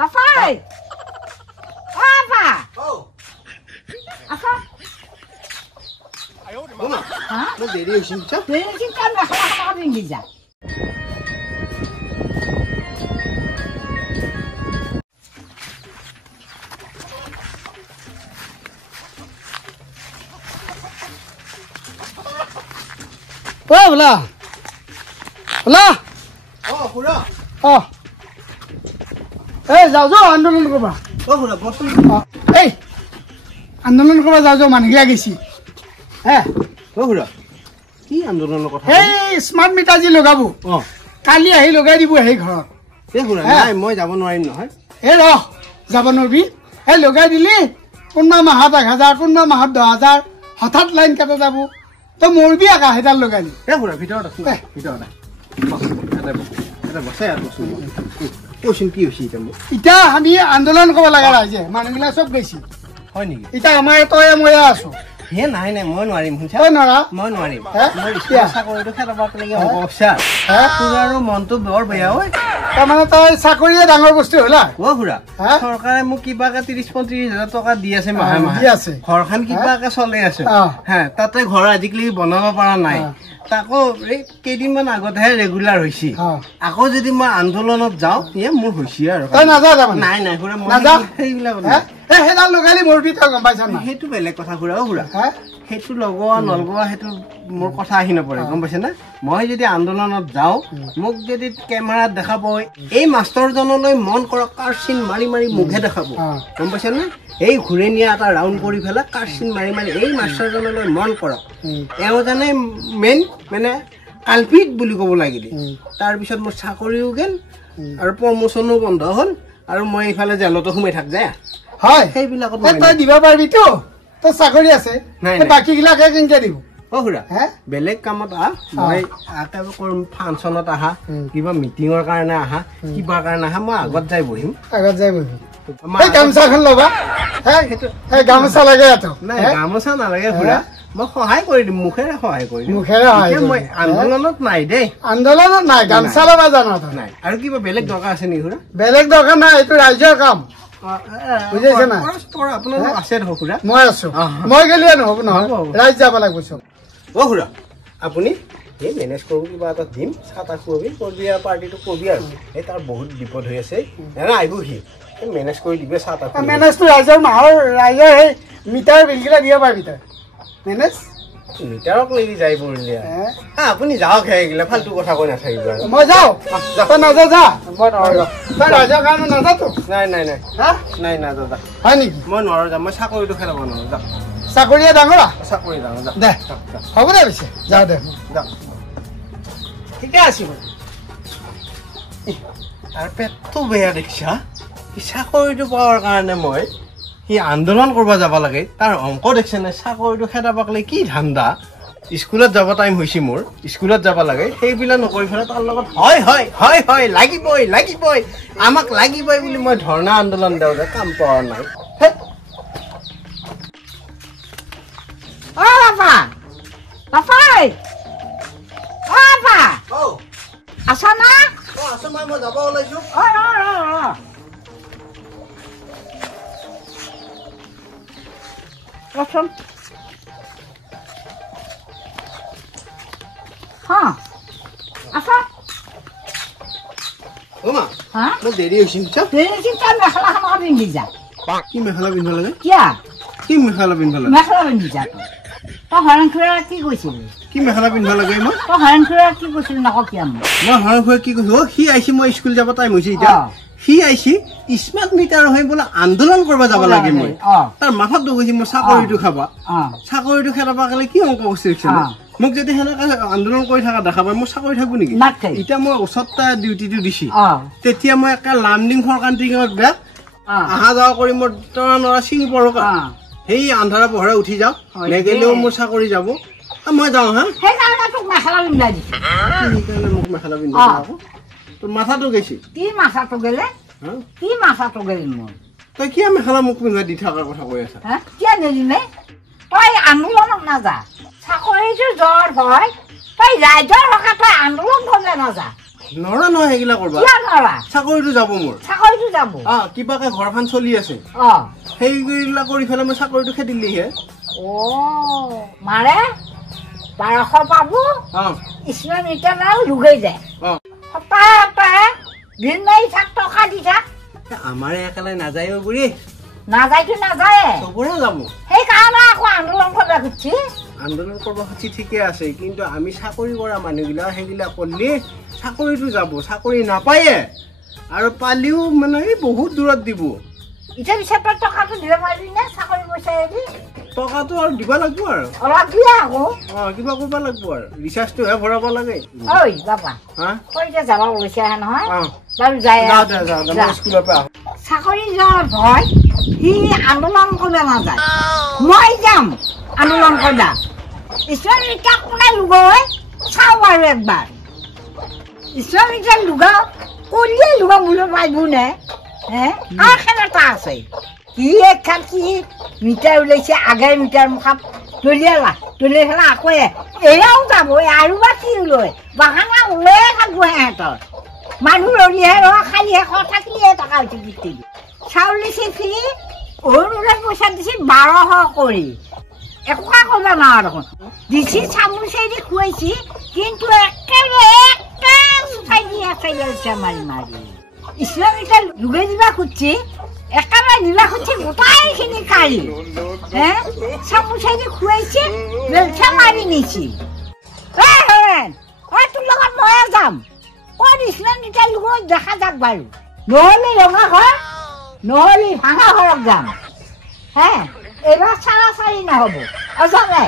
Papai! Apa? Oh. Apa? Mama. Hah? Nó để đi xin chắc. Dia ni kan dah kalah tinggi je. Bola. Bola. Oh, Hura. Oh. যাও যাও আন্দোলন করবা Oh, Hura, বসুন। এই আন্দোলন করবা যাও মানে গিয়া গেছি হ্যাঁ Oh, Hura. কি আন্দোলনৰ কথা? এই স্মাৰ্ট মিটাৰ যে লগাবো Oh. কালি আহি লগাই দিব সেই ঘৰত এই Hura, নাই মই যাব নোৱাৰিম নহয়। এই ৰহ যাব নোৱাৰবি এই লগাই দিলি কোনোবা মাহত 1000 কোনোবা মাহত 10000 হঠাৎ লাইন কাটা যাব তো মৰবি আগা হেডাল লগাই দি এই Hura, ভিতৰত আছো। ভিতৰত আহ। এটা বসাই আৰু বসুন। কোশ্চেন কি হৈছে এটা মোক? ইটা আমি আন্দোলন কৰিব লাগা ৰাইজে মানুহগিলা চব গৈছি হয় নেকি? ইটা আমাৰ তই মই আছো হে নাই নাই মই নোৱাৰিম শুনছা? তই নৰা মই নোৱাৰিম। হে? মই স্কুল চাকৰিটো খেলাব লাগে অৱস্থা। হে? তোৰ আৰু মনটো বৰ বেয়া ঐ। তাৰমানে তই চাকৰিয়ে ডাঙৰ বস্তু হলা অ Hura, হে? চৰকাৰে মোক কিবাকে 30-35,000 টকা দি আছে মাহে দি মাহে। আছে ঘৰখন কিবাকে চলে আছে। হ্যাঁ তাতে ঘৰ আজিকালি বনাব পৰা নাই। তাকো এই কেইদিনমান আগতহে ৰেগুলাৰ হৈছে। আকৌ যদি মই আন্দোলনত যাওঁ মোৰ হৈছে আৰু। তই নাযা তাৰমানে নাই নাই Hura, মই নাযা? সেইবিলাক এই হেডাল লগালি মৰবি তই গম পাইছা না সেইটো বেলেগ কথা Hura। অ Hura, হে সেইটো লগোৱা নলগোৱা সেইটো মোৰ কথা আহি নপৰে গম পাইছে না। মই যদি আন্দোলনত যাওঁ মোক যদি কেমেৰাত দেখাব এই মাষ্টৰজনলৈ মন কৰক কাৰ চিন মাৰি মাৰি মুখে দেখাব গম পাইছে না। এই ঘূৰে নিয়া এটা ৰাউণ্ড কৰি পেলাই কাৰ চিন মাৰি মাৰি এই মাষ্টৰজনলৈ মন কৰক এওঁজনে মেইন মানে কালপিত বুলি ক'ব লাগিলে। তাৰপিছত মোৰ চাকৰিও গেল আৰু প্ৰমোচনো বন্ধ হ'ল আৰু মই এইফালে জেলতো সোমাই থাক যায় হয় সেইবিলাকত তই দিব পাৰিবি তো তোৰ চাকৰি আছে বাকী গিলাকে কেনেকে দিব অ Hura, হে বেলেগ কামত আহ মই একেবাৰে কৰিম ফাংচনত আহা কিবা মিটিঙৰ কাৰণে আহা কিবাৰ কাৰণে আহা মই আগত যাই বহিম আগত যাই বহি এই গামোচাখন ল'বা এই গামোচা লাগে ইয়াতো নাই গামোচা নালাগে Hura, মই সহায় কৰি দিম মুখেৰে সহায় কৰি দিম মুখেৰে সহায় মই আন্দোলনত নাই দেই আন্দোলনত নাই গামোচা ল'বা জানা তই নাই আৰু কিবা বেলেগ দৰকাৰ আছে নেকি Hura? বেলেগ দৰকাৰ নাই এইটো ৰাইজৰ কাম বুজিছে না আপোনালোক আছে দেখোন Hura। মই আছো মই গেলিয়ে নহ'ব নহয় ৰাইজ যাব লাগিব চব অ Hura, আপুনি এই মেনেজ কৰোঁ কিবা এটা দিম চাহ তাহ খুৱাবি কৰবি আৰু পাৰ্টিটো কৰবি আৰু এই তাৰ বহুত বিপদ হৈ আছে এনে আহিবহি মেনেজ কৰি দিবি চাহ তাহ মেনেজটো ৰাইজৰ মাহৰ ৰাইজৰ সেই মিটাৰ বিলগিলা দিব পাৰিবি তই মেনেজ মিটাৰক লাগি যাই পৰিলে আপুনি যাওক সেইগিলা ফাল্টু কথা কৈ নাথাকিব মই যাওঁ তই নাযা যা মই নোৱাৰো তই ৰাইজৰ কাৰণে নাযাতো নাই নাই নাই হা নাই না দাদা হয় নেকি মই নোৱাৰো যাম মই চাকৰিটো খেলাব নোৱাৰো যাওক চাকৰিয়ে ডাঙৰা চাকৰি যাওঁ যাওক দে হ'ব দে পিছে যাওঁ দে যাওক ঠিকে আছো তাৰ পেটটো বেয়া দেখিছা সি চাকৰিটো পোৱাৰ কাৰণে মই সি আন্দোলন কৰিব যাব লাগে তাৰ অংক দেখিছে নাই চাকৰিটো খেদাবাক লাগে কি ধান্দা স্কুলত যাব টাইম হৈছে মোৰ স্কুলত যাব লাগে সেইবিলাক নকৰি পেলাই তাৰ লগত হয় হয় হয় হয় লাগিবই লাগিবই আমাক লাগিবই বুলি মই ধৰ্ণা আন্দোলন দিওঁ যে কাম পোৱা নাই Oh, apa? Papai! Oh, apa? Asana? আছো মই যাব ওলাইছো Oh. Listen. Huh? Apa? মা Hah? মই দেৰি হৈছে চা Dia ni kan masalah tinggi je. কি মেখেলা পিন্ধিব লাগে Ya, কি মেখেলা পিন্ধিব লাগে masalah tinggi je. Kau orang kira কি কৈছিল কি মেখেলা পিন্ধিব লাগে মই তই হৰণ খুৰা কি কৈছিল নকওঁ কিয় মই হৰণ খুৰা কি কৈছো সি আহিছে মই স্কুল যাব টাইম হৈছে এতিয়া সি আহিছে স্মাৰ্ট মিটাৰ হৈ বোলে আন্দোলন কৰিব যাব লাগে মই তাৰ মাথাত গৈছে মই চাকৰিটো খাবা চাকৰিটো খেলাবা গ'লে কি অংক বস্তু মোক যদি সেনেকে আন্দোলন কৰি থকা দেখা পায় মই চাকৰি থাকো নেকি এতিয়া মই ওচৰতে ডিউটিটো দিছি তেতিয়া মই একে লামডিং ফৰকাণ্টিঙত বেগ অহা যোৱা কৰি মোৰ তৰা নৰা চিনি পৰো সেই আন্ধাৰা পোহৰে উঠি যাওঁ নেগেলেও মোৰ চাকৰি যাব মই যাওঁ হা সেইকাৰণে তোক মেখেলা পিন্ধাই দিছে মোক মেখেলা পিন্ধাই আকৌ তোৰ মাথাটো গৈছে কি মাথাটো গেলে কি মাথাটো গেলে মোৰ তই কিয় মেখেলা মোক পিন্ধাই দি থকাৰ কথা কৈ আছা কিয় নিদিলে তই আন্দোলনত নাযা চাকৰিটো জ্বৰ হয় তই ৰাইজৰ হকে তই আন্দোলন কৰিলে নাযা নৰা নহয় সেইগিলা কৰবা কিয় নৰা চাকৰিটো যাব মোৰ চাকৰিটো যাব কিবাকে ঘৰখন চলি আছে সেইগিলা কৰি পেলাই মই চাকৰিটো খেদিলিহে মাৰে 1200 পাব স্মাৰ্ট মিটাৰ আৰু লুগাই যায় সপ্তাহে সপ্তাহে দিন মাৰি থাক টকা দি থাক আমাৰে একেলাই নাযায় বুঢ়ী নাযায়তো নাযায় চবৰে যাব সেইকাৰণে আকৌ আন্দোলন কৰিব খুজিছে আন্দোলন কৰিব খুজি ঠিকে আছে কিন্তু আমি চাকৰি কৰা মানুহগিলা সেইগিলা কৰিলে চাকৰিটো যাব চাকৰি নাপায়ে আৰু পালিও মানে বহুত দূৰত দিব এতিয়া পিছে তই টকাটো দিব পাৰিবি নে চাকৰি পইচা এৰি টকাটো আৰু দিব লাগিব আৰু অলপ দিয়া আকৌ কিবা কৰিব লাগিব আৰু ৰিচাৰ্জটোহে ভৰাব লাগে ঐ বাবা কৈ এতিয়া যাব ওলাইছে নহয় বাৰু যায় স্কুলৰ পৰা চাকৰি যোৱাৰ ভয় সি আন্দোলন কৰিব নাযায় মই যাম আন্দোলন কৰিবা স্মাৰ্ট মিটাৰ কোনে লুগাই চাওঁ আৰু একবাৰ স্মাৰ্ট মিটাৰ লুগাও কৰিয়ে লুগা মূল্য পাৰিব নে আৰু সেনেটা আছে কি এখান কি মিটাৰ ওলাইছে আগে মিটাৰ মুখাত তলিয়ালা তলিয়াই পেলাই আকৌ এয়াও যাব আৰু বা কি লৈ বাহানা ওলাইয়ে থাকব সিহঁতৰ মানুহ ৰলিহে ৰ খালিহে থাকিহে টকা উঠি দি চাউল দিছে ফ্ৰী অৰুণোদয় পইচা দিছে 1200 কৰি একোকে কৰিব নোৱাৰা দেখোন দিছি চামুচেদি খুৱাইছি কিন্তু উঠাই দি আছে মাৰি মাৰি স্মাৰ্ট মিটাৰ লুগাই দিবা খুজিছে একেবাৰে দিবা খুজিছে গোটাইখিনি কাঢ়ি চামুচেদি খুৱাইছে বেলচা মাৰি নিছি তোৰ লগত ময়ে যাম ক'ত স্মাৰ্ট মিটাৰ লুগাই দেখা যাক বাৰু নহ'লে ৰঙা ঘৰ নহ'লে ভাঙা ঘৰত যাম এইবাৰ 4.5 নহ'ব অজানে